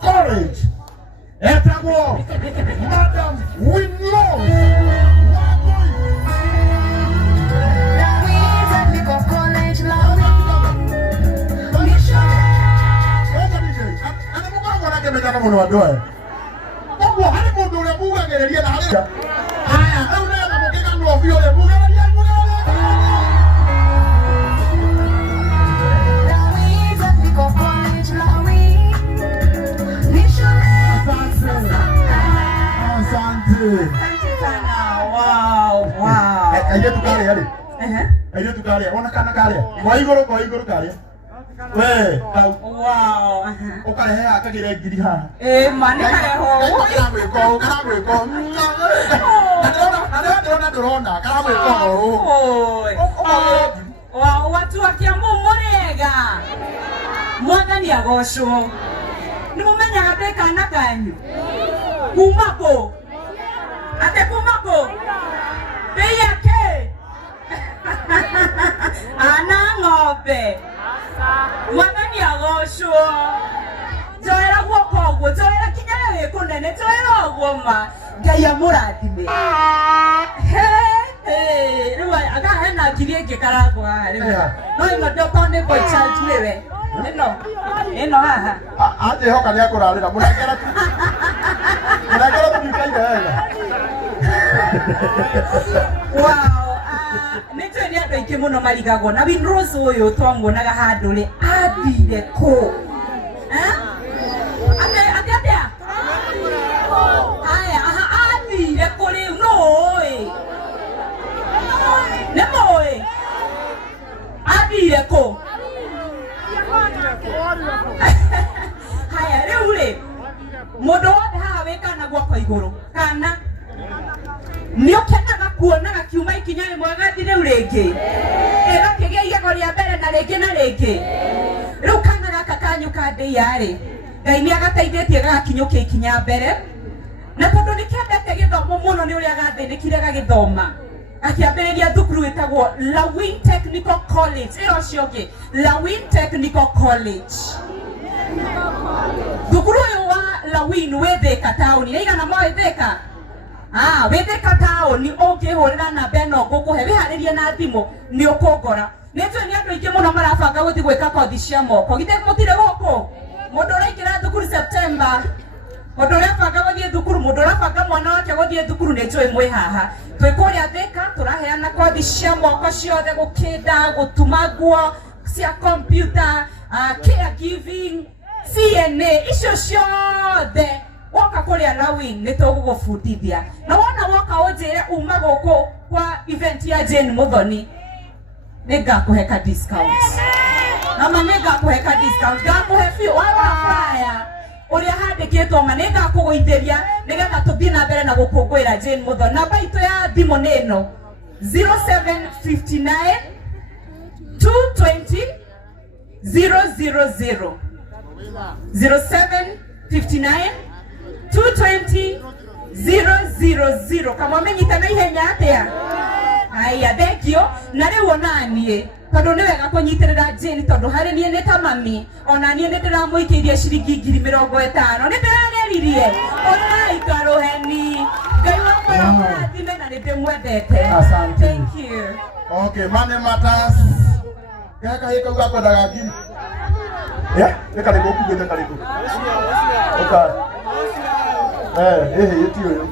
College. Etagwo Madam Winlow. Ana muno wadoe. Ogo hari mundu ule buga gereria na hari. Aya, eu nenda mukega no ovio le buga gereria buga. Asante sana. Wow. Aje tukale hadi. Aje tukale. Ona kana kale. Kwa igoro kale. We, wow. Ukale akagire ngiri ha. Mane kale ho. Kana gwiko. Ndona kana gwiko. Wow, watu wa Kiambu murega. Mwathani agocwo. Nimumenya ate kana kanyu. Kumako. Ate kumako. Beyake. Ana ng'ombe. Mwathani agocwo. Joera gwoko, joera kinyara wekunene, joera ogoma. Ngai amurathime. Riwa aga hena kirie ngikaragwa riwa. No imodo konde boy child niwe. Eno haha. Aje hoka ni akurarira munagera tu. Munagera tu nikaida. Wow. Nitwe ni andu aingi muno marigagwo na Winrose uyu twamuonaga handu ri athire ku. Athire kuri no. Nemoi. Athire ku. Haya riu ri mundu wothe haha wikana gwakwa iguru kana ni ukenaga kuonaga kiuma ikinya rimwe gathire ringi igakigia igego ria mbere na ringi riu kana gaka kanyu ka ndiyari Ngai ni agateithĩtie gagakinyũkia ikinya mbere na tondu nikiendete githomo muno ni uria gathĩnĩkire gagĩthoma akiambĩrĩria thukuru wĩtagwo Lawin Technical College ĩyo cioke Lawin Technical College thukuru ũyũ wa Lawin wĩ Thika taũni naigana moĩ Thika wĩ Thika taũni ũngĩhũrĩra namba ĩno ngũkũhe wĩharĩrie na thimũ nĩ ũkũngora nĩtwe nĩ andũ aingĩ mũno marabanga gũthiĩ gwĩka kothi cia moko githĩ mũtirĩ gũkũ mũndũ ũraingĩra thukuru September mũndũ ũrabanga gũthiĩ thukuru mũndũ ũrabanga mwana wake gũthiĩ thukuru nĩtwe mwĩ haha twĩ kũrĩa Thika tũraheana kothi cia moko ciothe gũkĩnda gũtuma nguo cia computer caregiving CNA icio ciothe woka kuria Lawin nitugugufundithia na wona woka unjire uma guku kwa event ya Jane Muthoni ningakuhe ka discount na ningakuhe ka discount ngakuhe fio wala flyer uria handikitwo ma ningakuguitheria nigetha tuthie na mbere na gukungwira Jane Muthoni namba itu ya thimu ni ino 0759 220 000 0759 220 000 kama menyita na ihenya atia aya thengio na riu onanie tondu ni wega kunyitirira Jane tondu hari nie ni ta mami ona nie ni ndiramuikirie ciringi 50,000 ni ndirageririe ona ikaruheni Ngai wakwa athime na ndimwendete. Asante. Thank you. Okay, money matters. Kaka hika uga daga gini. Ya, karibu kugeta karibu. Okay. Yeti yo.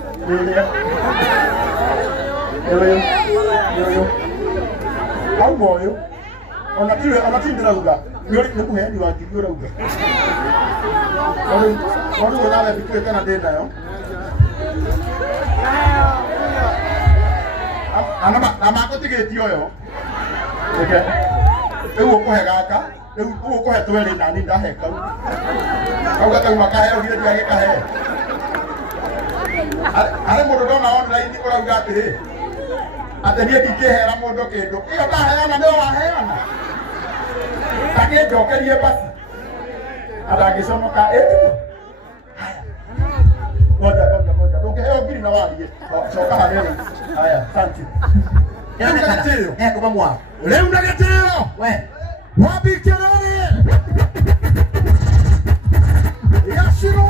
Yo. Au moyo. Onatindira uga. Yori nikuheni wa kigura uga. Wanu wala bikwe kana denda yo. Ana tigeti yo. Okay. Ewo ko hegaka. Ewo ko hetwere na ni ndaheka. Auga ta makahe ugire ndiage kahe. Are mundu ndona online urauga atiri. Atenie ndikehera mundu kindu. Iyo ndaheana ndio waheana. Take njokerie basi. Adangiconoka etu. Ngoja. Ndungeheo ngiri na wathie. Coka harĩa. Haya, asante. Kuma mwa. Leo ndageteo. We. Wapi kelele? Yashiro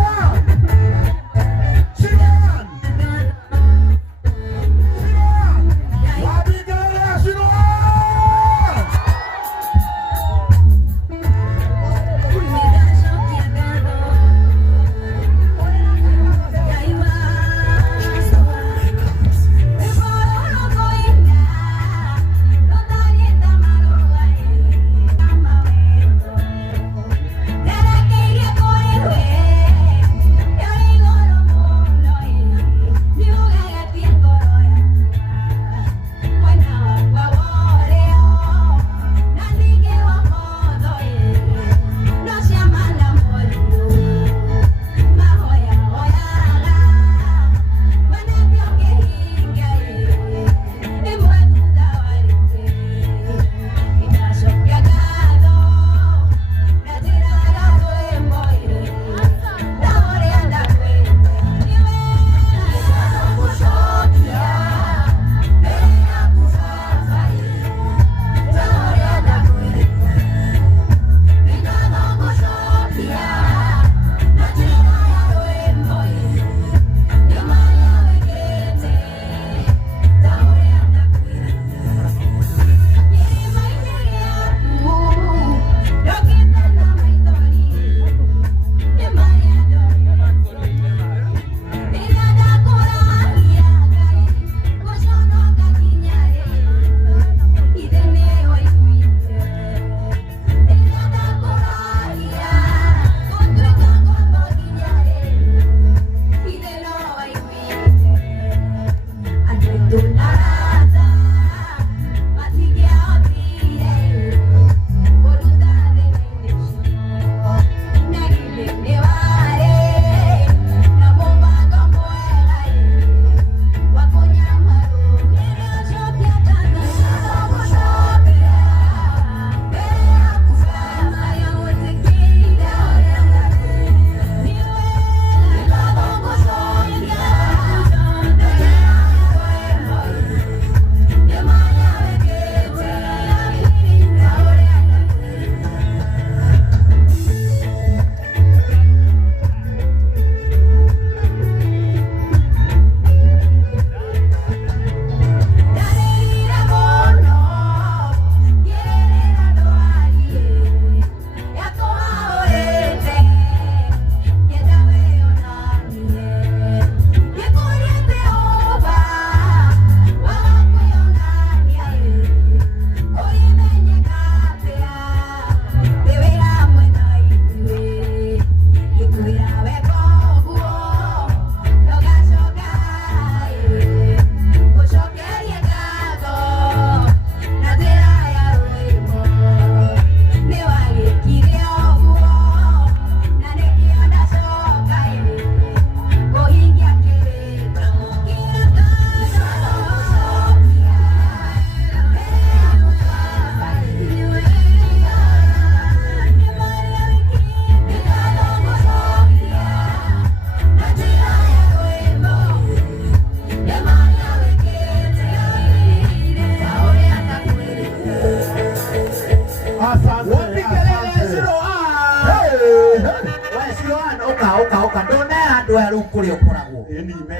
Oka ndone andu aya riu kuri ukoragwo Eni me.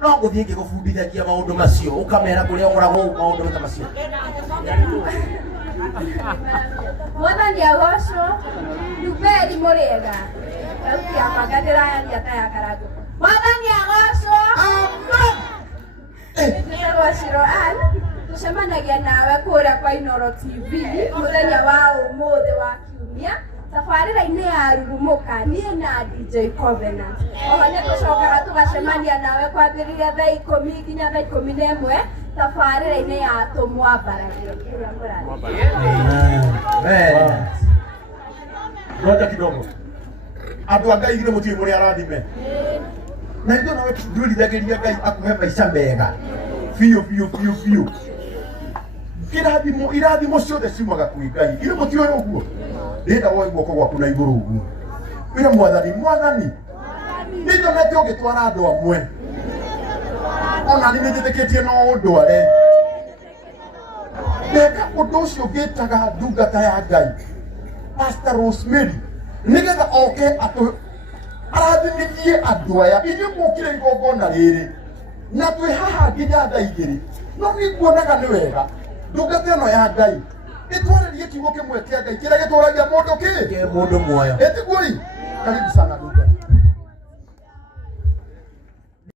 no nguthie ngigubundithagia maundu macio ukamera kuri ukoragwo maundu ta macio Mwathani agocwo Nduberi muriega Rukia magadira ya taya karago Mwathani agocwo Agocwo an tucemanagia nawe kuria kwa Inoro TV muthenya wa umuthi wa kiumia tabarĩra-inĩ ya Rurumuka niĩ na DJ Covenant. Oho nĩ tũcokaga tũgacemania nawe kwambĩrĩria thaa 10 nginya thaa 11 tabarĩra-inĩ ya tũmwambaragio kĩrĩa mũrathie. Ngoja kidogo. Andũ a Ngai githĩ mũtiĩ mũrĩa arathime. Na ithuĩ nawe ndũriragĩria Ngai akuhe maica mega. Biũ. Irathimo ciothe ciumaga kwĩ Ngai. Githĩ mũtiũĩ ũguo? Ndĩrenda woe guoko gwaku na igũrũ ũguo. Wĩra Mwathani. Nĩnyonete ũgĩtwara andũ amwe. Ona niĩ nĩnjĩtĩkĩtie no ũndware. Ndeka ũndũ ũcio ũngĩtaga ndungata ya Ngai. Pastor Rosemary. Nĩgetha oke arathimithie andũ aya. Inyuĩ mũkire igongona rĩrĩ. Na twĩ haha nginya thaa 2. No nĩkuonaga nĩ wega. Ndungata ĩno ya Ngai. Itwarĩrie kiugo kĩmwe kĩa Ngai kĩrĩa gĩtũragia mũndũ kĩ? Mũndũ muoyo. Etiguo. Karibu sana ndungata.